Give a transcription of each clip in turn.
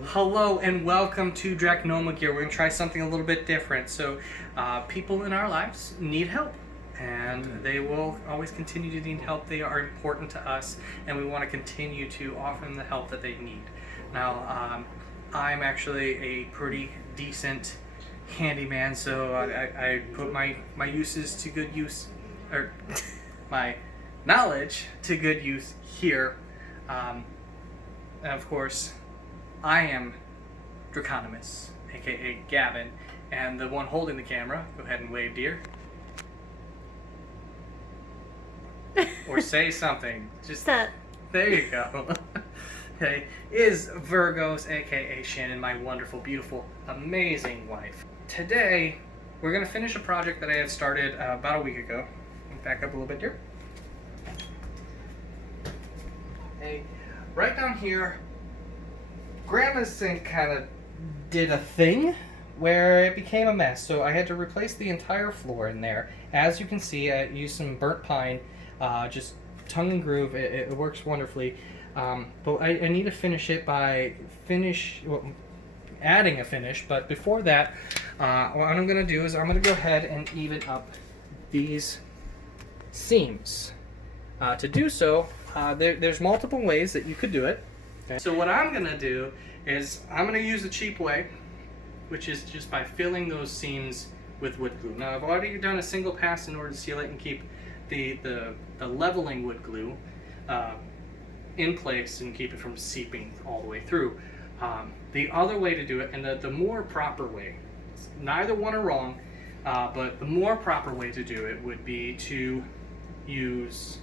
Hello and welcome to Dracnomigear. We're going to try something a little bit different. So, people in our lives need help, and they will always continue to need help. They are important to us, and we want to continue to offer them the help that they need. Now, I'm actually a pretty decent handyman, so I put my uses to good use, or my knowledge to good use here. And of course, I am Draconomis, aka Gavin, and the one holding the camera. Go ahead and wave, dear. Or say something. Just That. there you go. Okay, is Virgos, aka Shannon, my wonderful, beautiful, amazing wife. Today, we're gonna finish a project that I had started about a week ago. Back up a little bit here. Hey, right down here. Grandma's sink kind of did a thing where it became a mess, so I had to replace the entire floor in there. As you can see, I used some burnt pine, just tongue and groove. It works wonderfully, but I need to finish it by adding a finish. But before that, what I'm going to do is I'm going to go ahead and even up these seams. To do so, there's multiple ways that you could do it. Okay. So what I'm going to do is I'm going to use the cheap way, which is just by filling those seams with wood glue. Now I've already done a single pass in order to seal it and keep the leveling wood glue in place and keep it from seeping all the way through. The other way to do it, and the more proper way, neither one are wrong, but the more proper way to do it would be to use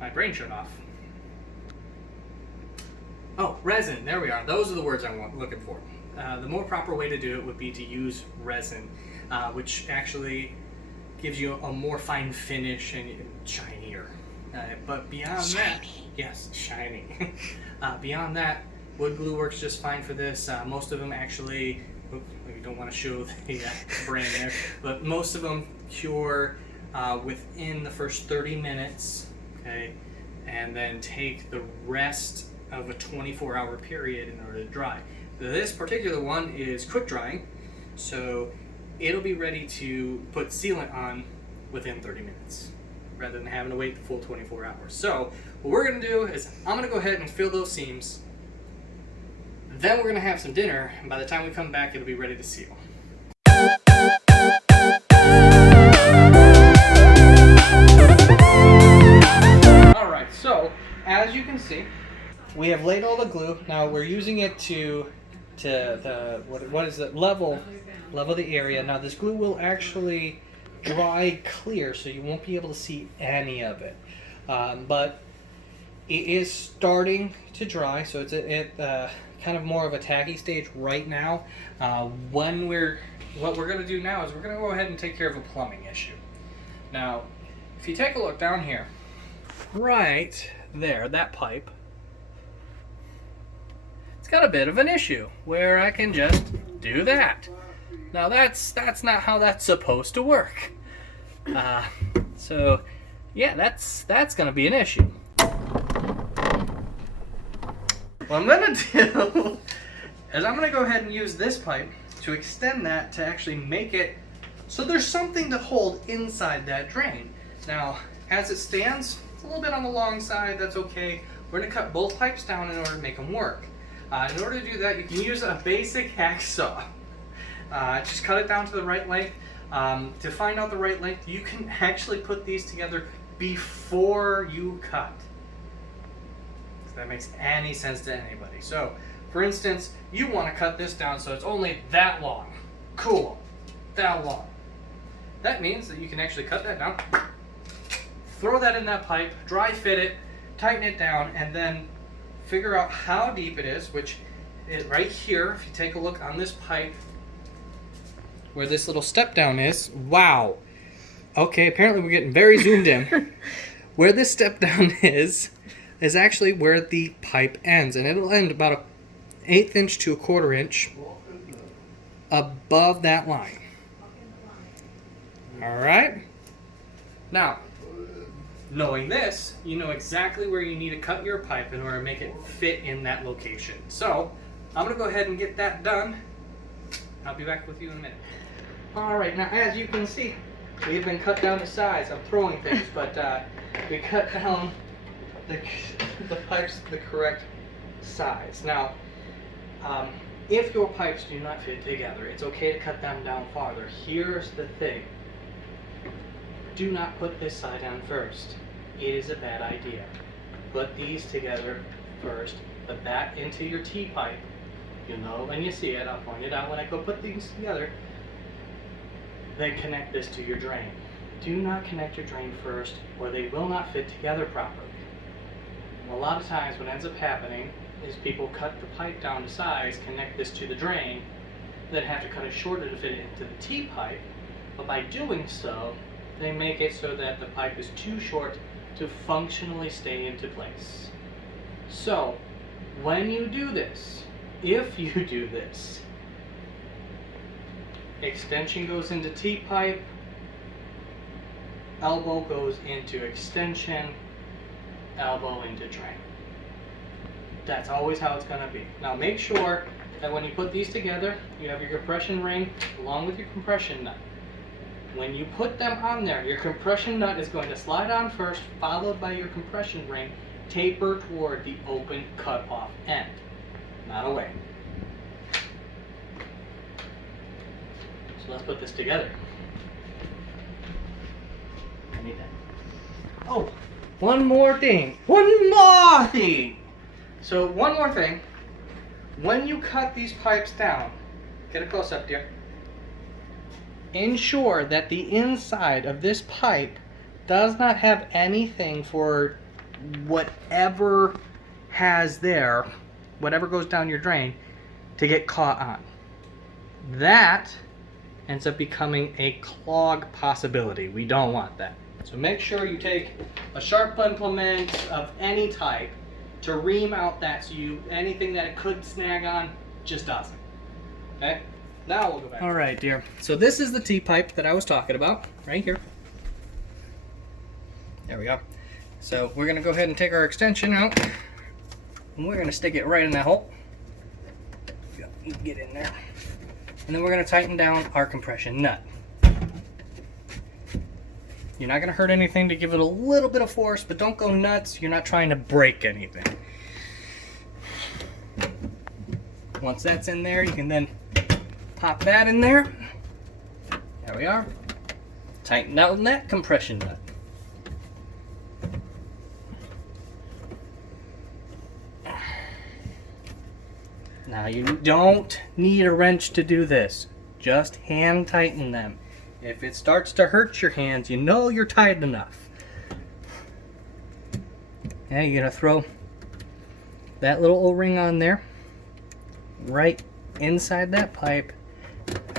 my brain shut off. Oh, resin. There we are. Those are the words I'm looking for. The more proper way to do it would be to use resin, which actually gives you a more fine finish and shinier. But beyond that, yes, shiny. Beyond that, wood glue works just fine for this. Most of them actually, we don't want to show the brand there, but most of them cure within the first 30 minutes, okay, and then take the rest of a 24-hour period in order to dry. This particular one is quick drying, so it'll be ready to put sealant on within 30 minutes rather than having to wait the full 24 hours. So what we're going to do is I'm going to go ahead and fill those seams. Then we're going to have some dinner, and by the time we come back, it'll be ready to seal. Alright, so as you can see, we have laid all the glue. Now we're using it to level the area. Now this glue will actually dry clear, so you won't be able to see any of it. But it is starting to dry, so it's kind of more of a tacky stage right now. What we're going to do now is we're going to go ahead and take care of a plumbing issue. Now, if you take a look down here, right there, that pipe, it's got a bit of an issue where I can just do that. Now that's not how that's supposed to work. So yeah, that's gonna be an issue. What I'm gonna do is I'm gonna go ahead and use this pipe to extend that to actually make it so there's something to hold inside that drain. Now, as it stands, it's a little bit on the long side. That's okay. We're gonna cut both pipes down in order to make them work. In order to do that, you can use a basic hacksaw. Just cut it down to the right length. To find out the right length, you can actually put these together before you cut. If that makes any sense to anybody. So, for instance, you want to cut this down so it's only that long. Cool. That long. That means that you can actually cut that down, throw that in that pipe, dry fit it, tighten it down, and then figure out how deep it is, which is right here. If you take a look on this pipe where this little step down is, wow. Okay, apparently we're getting very zoomed in. Where this step down is actually where the pipe ends, and it'll end about 1/8 inch to 1/4 inch above that line. All right. Now, Knowing this, you know exactly where you need to cut your pipe in order to make it fit in that location. So, I'm going to go ahead and get that done. I'll be back with you in a minute. Alright, now as you can see, we've been cut down to size. I'm throwing things, but we cut down the pipes the correct size. Now, if your pipes do not fit together, it's okay to cut them down farther. Here's the thing. Do not put this side on first. It is a bad idea. Put these together first. Put that into your T-pipe. You'll know when you see it. I'll point it out when I go put these together. Then connect this to your drain. Do not connect your drain first, or they will not fit together properly. And a lot of times what ends up happening is people cut the pipe down to size, connect this to the drain, then have to cut it shorter to fit it into the T-pipe. But by doing so, they make it so that the pipe is too short to functionally stay into place. So, when you do this, if you do this, extension goes into T-pipe, elbow goes into extension, elbow into drain. That's always how it's going to be. Now make sure that when you put these together, you have your compression ring along with your compression nut. When you put them on there, your compression nut is going to slide on first, followed by your compression ring, taper toward the open cut-off end, not away. So let's put this together. I need that. Oh, one more thing. So one more thing. When you cut these pipes down, get a close up, dear. Ensure that the inside of this pipe does not have anything for whatever has there, whatever goes down your drain, to get caught on. That ends up becoming a clog possibility. We don't want that. So make sure you take a sharp implement of any type to ream out that, so anything that it could snag on just doesn't. Okay? Now we'll go back. Alright, dear. So this is the T-pipe that I was talking about, right here. There we go. So we're going to go ahead and take our extension out, and we're going to stick it right in that hole. You can get in there. And then we're going to tighten down our compression nut. You're not going to hurt anything to give it a little bit of force, but don't go nuts. You're not trying to break anything. Once that's in there, you can then pop that in there. There we are. Tighten down that compression nut. Now you don't need a wrench to do this. Just hand tighten them. If it starts to hurt your hands, you know you're tight enough. Now you're going to throw that little O-ring on there, right inside that pipe,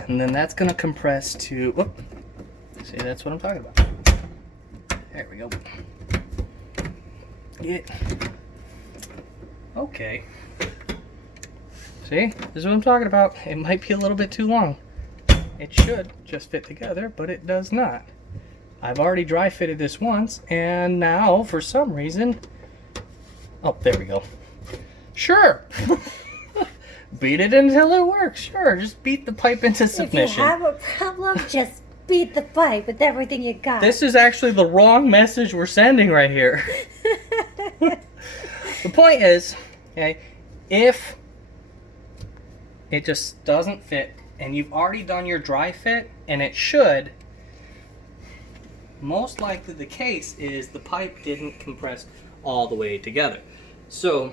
and then that's going to compress to, whoop, see, that's what I'm talking about. There we go. Okay. See, this is what I'm talking about. It might be a little bit too long. It should just fit together, but it does not. I've already dry fitted this once, and now, for some reason, oh, there we go. Sure. Beat it until it works. Sure, just beat the pipe into submission. If you have a problem, just beat the pipe with everything you got. This is actually the wrong message we're sending right here. The point is, okay, if it just doesn't fit, and you've already done your dry fit, and it should, most likely the case is the pipe didn't compress all the way together. So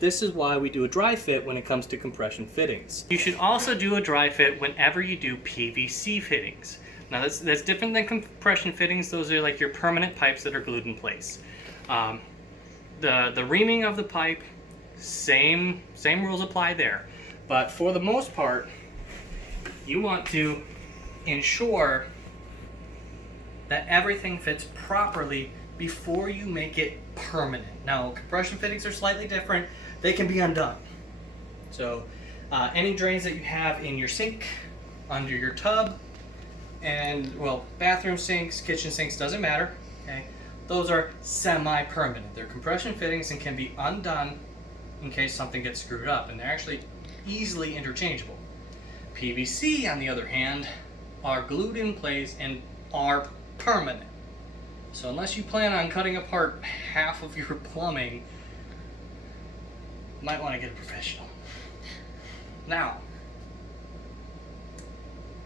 this is why we do a dry fit when it comes to compression fittings. You should also do a dry fit whenever you do PVC fittings. Now that's different than compression fittings. Those are like your permanent pipes that are glued in place. The reaming of the pipe, same rules apply there. But for the most part, you want to ensure that everything fits properly before you make it permanent. Now, compression fittings are slightly different. They can be undone. So, any drains that you have in your sink, under your tub, and, well, bathroom sinks, kitchen sinks, doesn't matter. Okay? Those are semi-permanent. They're compression fittings and can be undone in case something gets screwed up, and they're actually easily interchangeable. PVC, on the other hand, are glued in place and are permanent. So unless you plan on cutting apart half of your plumbing, you might want to get a professional. Now,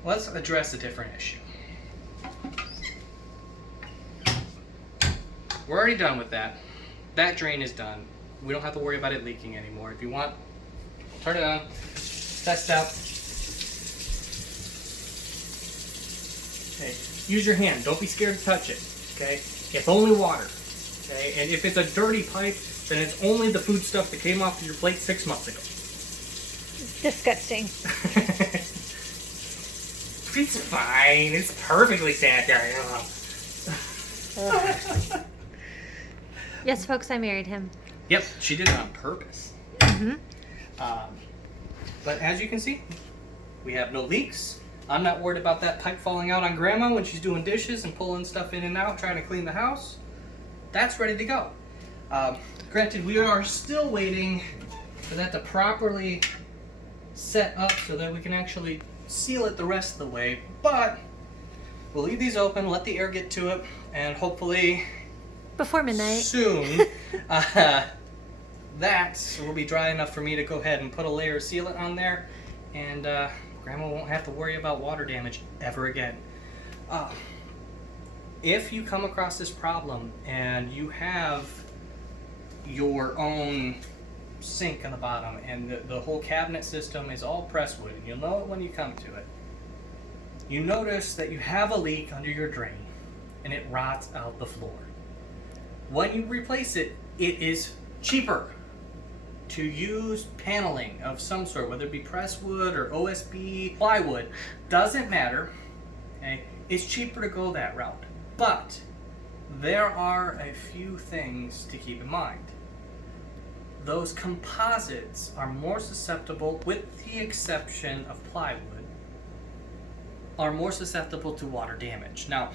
let's address a different issue. We're already done with that. That drain is done. We don't have to worry about it leaking anymore. If you want, turn it on, test out. Okay, use your hand. Don't be scared to touch it. Okay, it's only water. Okay, and if it's a dirty pipe, then it's only the food stuff that came off of your plate 6 months ago. Disgusting. It's fine. It's perfectly sanitary. Yes, folks, I married him. Yep, she did it on purpose. Mm-hmm. But as you can see, we have no leaks. I'm not worried about that pipe falling out on Grandma when she's doing dishes and pulling stuff in and out, trying to clean the house. That's ready to go. Granted, we are still waiting for that to properly set up so that we can actually seal it the rest of the way. But we'll leave these open, let the air get to it, and hopefully Before midnight. soon that will be dry enough for me to go ahead and put a layer of sealant on there, and Grandma won't have to worry about water damage ever again. If you come across this problem and you have your own sink on the bottom and the whole cabinet system is all pressed wood, and you'll know it when you come to it, you notice that you have a leak under your drain and it rots out the floor. When you replace it, it is cheaper to use paneling of some sort, whether it be pressed wood or OSB, plywood, doesn't matter. Okay? It's cheaper to go that route. But there are a few things to keep in mind. Those composites are more susceptible, with the exception of plywood, are more susceptible to water damage. Now,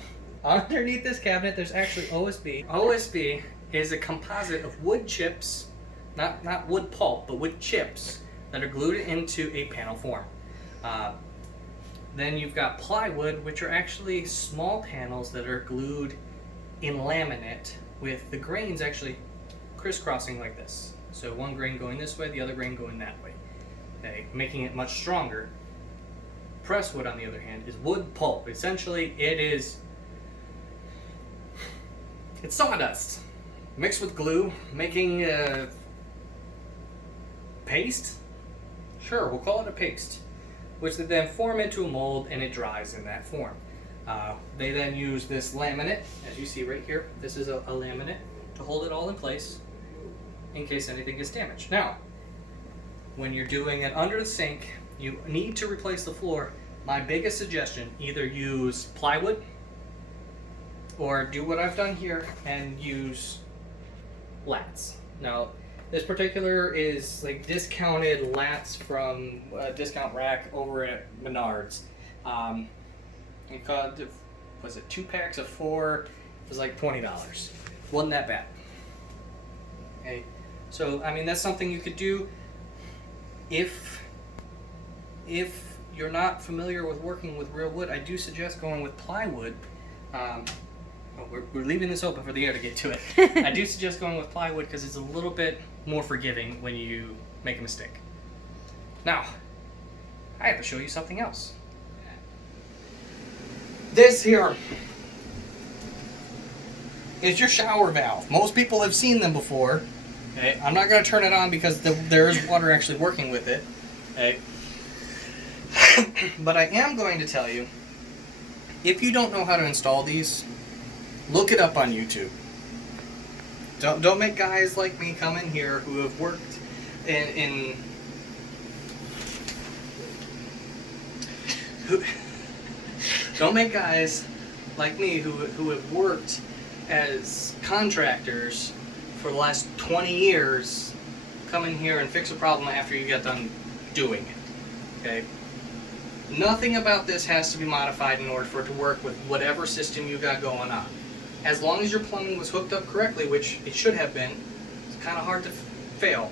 underneath this cabinet, there's actually OSB. OSB is a composite of wood chips, not wood pulp, but wood chips that are glued into a panel form. Then you've got plywood, which are actually small panels that are glued in laminate with the grains actually crisscrossing like this. So one grain going this way, the other grain going that way, okay, making it much stronger. Pressed wood, on the other hand, is wood pulp. Essentially, it's sawdust mixed with glue, making paste. Sure, we'll call it a paste, which they then form into a mold, and it dries in that form. They then use this laminate, as you see right here. This is a laminate to hold it all in place in case anything gets damaged. Now, when you're doing it under the sink, you need to replace the floor. My biggest suggestion, either use plywood or do what I've done here and use lats. Now, this particular is like discounted lats from a discount rack over at Menards. It cost, was it 2 packs of 4? It was like $20. Wasn't that bad. Okay, so I mean that's something you could do if you're not familiar with working with real wood. I do suggest going with plywood. We're leaving this open for the air to get to it. I do suggest going with plywood because it's a little bit more forgiving when you make a mistake. Now, I have to show you something else. This here is your shower valve. Most people have seen them before. Okay, I'm not going to turn it on because there is water actually working with it. Okay. But I am going to tell you, if you don't know how to install these, look it up on YouTube. Don't make guys like me come in here who have worked don't make guys like me who have worked as contractors for the last 20 years come in here and fix a problem after you get done doing it. Okay? Nothing about this has to be modified in order for it to work with whatever system you got going on. as long as your plumbing was hooked up correctly, which it should have been, it's kind of hard to fail,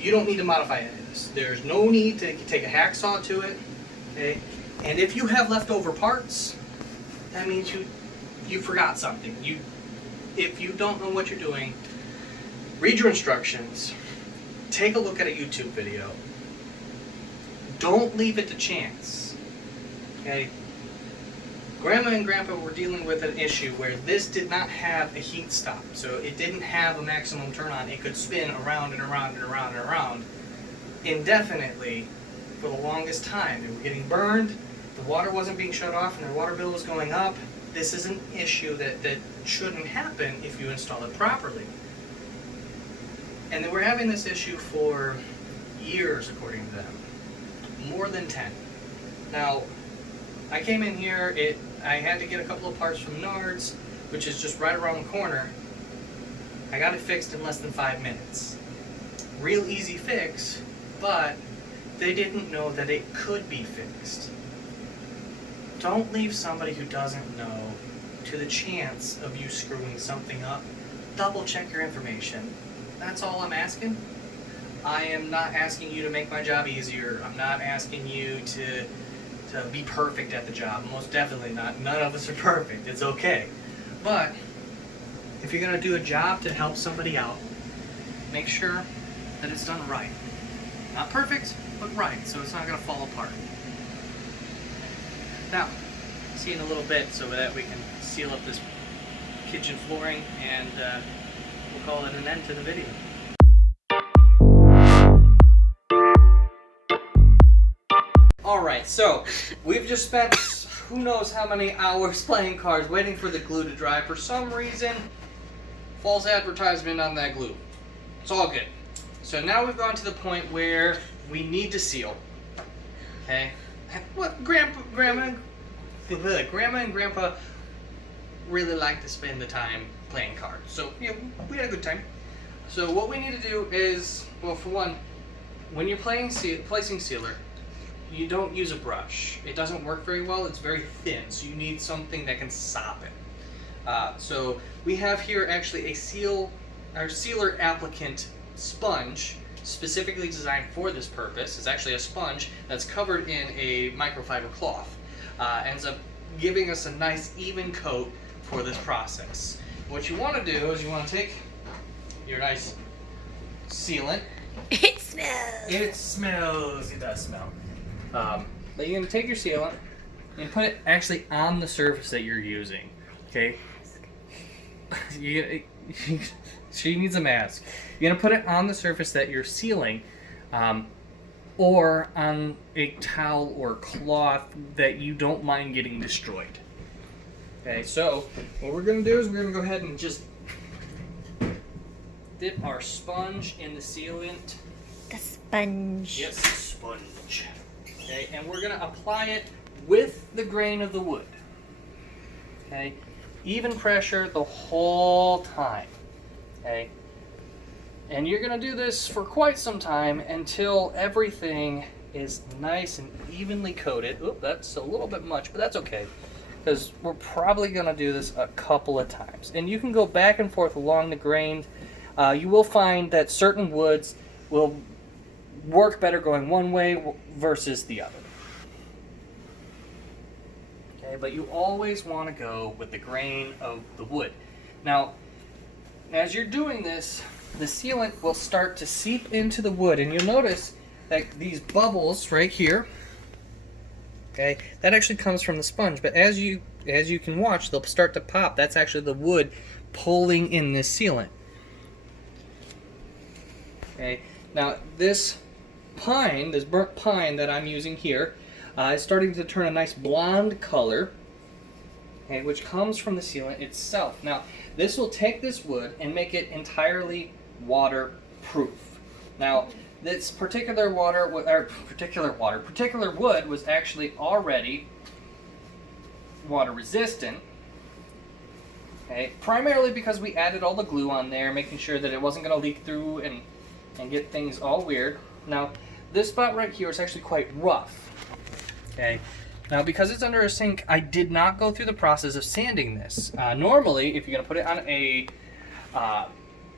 you don't need to modify any of this. There's no need to take a hacksaw to it. Okay? And if you have leftover parts, that means you forgot something. If you don't know what you're doing, read your instructions, take a look at a YouTube video. Don't leave it to chance. Okay? Grandma and Grandpa were dealing with an issue where this did not have a heat stop, so it didn't have a maximum turn on. It could spin around and around and around and around indefinitely for the longest time. They were getting burned, the water wasn't being shut off, and their water bill was going up. This is an issue that shouldn't happen if you install it properly. And they were having this issue for years, according to them. More than 10. Now, I came in here, I had to get a couple of parts from Nards, which is just right around the corner. I got it fixed in less than 5 minutes. Real easy fix, but they didn't know that it could be fixed. Don't leave somebody who doesn't know to the chance of you screwing something up. Double check your information. That's all I'm asking. I am not asking you to make my job easier. I'm not asking you to be perfect at the job. Most definitely not. None of us are perfect. It's okay. But if you're going to do a job to help somebody out, make sure that it's done right. Not perfect, but right, so it's not going to fall apart. Now, see you in a little bit so that we can seal up this kitchen flooring, and we'll call it an end to the video. Alright, so we've just spent who knows how many hours playing cards waiting for the glue to dry. For some reason, false advertisement on that glue. It's all good. So now we've gone to the point where we need to seal. Okay? What Grandma and Grandpa really like to spend the time playing cards. So, you know, we had a good time. So what we need to do is, well, for one, when you're placing sealer, you don't use a brush. It doesn't work very well. It's very thin, so you need something that can sop it. So we have here actually a sealer applicant sponge specifically designed for this purpose. It's actually a sponge that's covered in a microfiber cloth. Ends up giving us a nice even coat for this process. What you want to do is you want to take your nice sealant. It smells. It smells. It does smell. But you're going to take your sealant and put it actually on the surface that you're using. Okay? She needs a mask. You're going to put it on the surface that you're sealing, or on a towel or cloth that you don't mind getting destroyed. Okay, so what we're going to do is we're going to go ahead and just dip our sponge in the sealant. The sponge. Yes, sponge. Okay, and we're going to apply it with the grain of the wood. Okay, even pressure the whole time. Okay, and you're going to do this for quite some time until everything is nice and evenly coated. Oop, that's a little bit much, but that's okay, because we're probably going to do this a couple of times. And you can go back and forth along the grain. You will find that certain woods will work better going one way versus the other. Okay, but you always want to go with the grain of the wood. Now, as you're doing this, the sealant will start to seep into the wood, and you'll notice that these bubbles right here, okay, that actually comes from the sponge, but as you can watch, they'll start to pop. That's actually the wood pulling in this sealant. Okay, now this pine, this burnt pine that I'm using here, is starting to turn a nice blonde color, okay, which comes from the sealant itself. Now, this will take this wood and make it entirely waterproof. Now, this particular wood was actually already water resistant, okay, primarily because we added all the glue on there, making sure that it wasn't going to leak through and get things all weird. Now, this spot right here is actually quite rough. Okay, Now, because it's under a sink, I did not go through the process of sanding this. Normally, if you're going to put it on a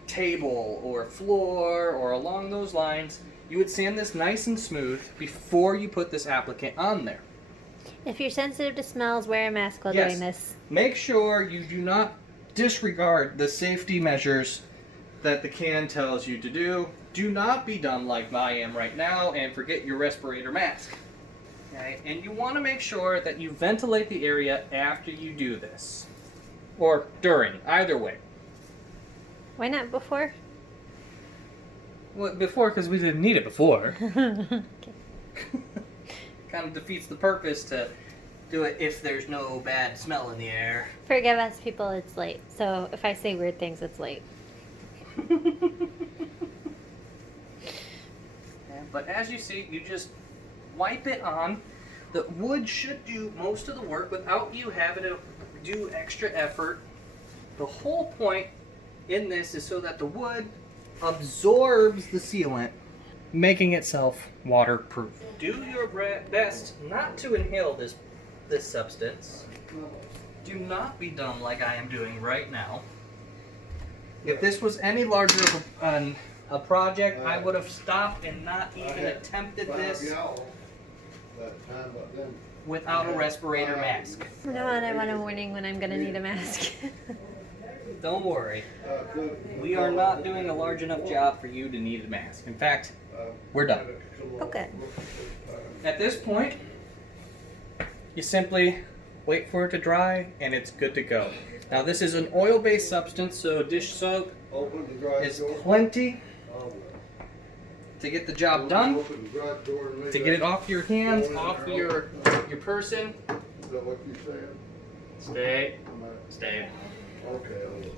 table or floor or along those lines, you would sand this nice and smooth before you put this applicant on there. If you're sensitive to smells, wear a mask while doing this. Make sure you do not disregard the safety measures that the can tells you to do. Do not be dumb like I am right now and forget your respirator mask. Okay? And you want to make sure that you ventilate the area after you do this. Or during, either way. Why not before? Well, before, because we didn't need it before. Okay. Kind of defeats the purpose to do it if there's no bad smell in the air. Forgive us, people, it's late. So if I say weird things, it's late. But as you see, you just wipe it on. The wood should do most of the work without you having to do extra effort. The whole point in this is so that the wood absorbs the sealant, making itself waterproof. Do your best not to inhale this substance. Do not be dumb like I am doing right now. If this was any larger of a project, I would have stopped and not even attempted this without a respirator mask. No, and I want a warning when I'm gonna need a mask. Don't worry. We are not doing a large enough job for you to need a mask. In fact, we're done. Okay. At this point, you simply wait for it to dry and it's good to go. Now this is an oil-based substance, so dish soap is plenty to get the job done, to get it off your hands, off your person. Is that what you're saying? Stay. Okay.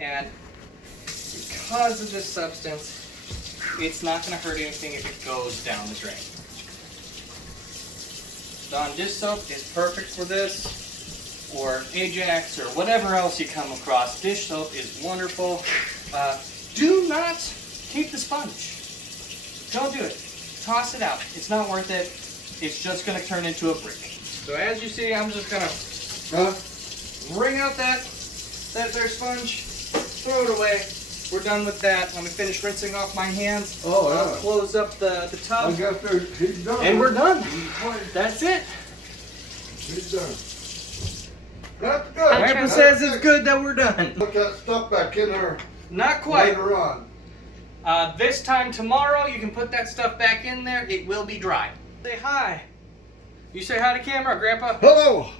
And because of this substance, it's not going to hurt anything if it goes down the drain. Dawn dish soap is perfect for this, or Ajax, or whatever else you come across. Dish soap is wonderful. Do not keep the sponge. Don't do it. Toss it out. It's not worth it. It's just going to turn into a brick. So as you see, I'm just going to wring out that there sponge, throw it away. We're done with that. I'm going to finish rinsing off my hands. Oh, yeah. I'll close up the tub. I guess he's done. And we're done. That's it. He's done. That's good. Grandpa says it's good that we're done. Put that stuff back in there Not quite. later on. This time tomorrow, you can put that stuff back in there. It will be dry. Say hi. You say hi to camera, Grandpa. Hello.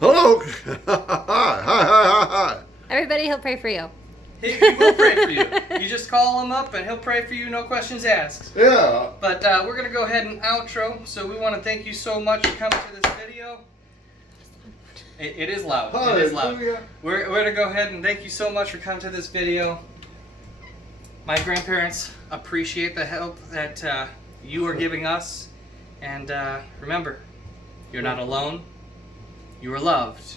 Hello. Hi. Everybody, he'll pray for you. He will pray for you. You just call him up and he'll pray for you, no questions asked. Yeah. But we're going to go ahead and outro. So we want to thank you so much for coming to this video. It is loud. It is loud. Hallelujah. We're going to go ahead and thank you so much for coming to this video. My grandparents appreciate the help that you are giving us. And remember, you're not alone. You are loved.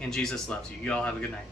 And Jesus loves you. You all have a good night.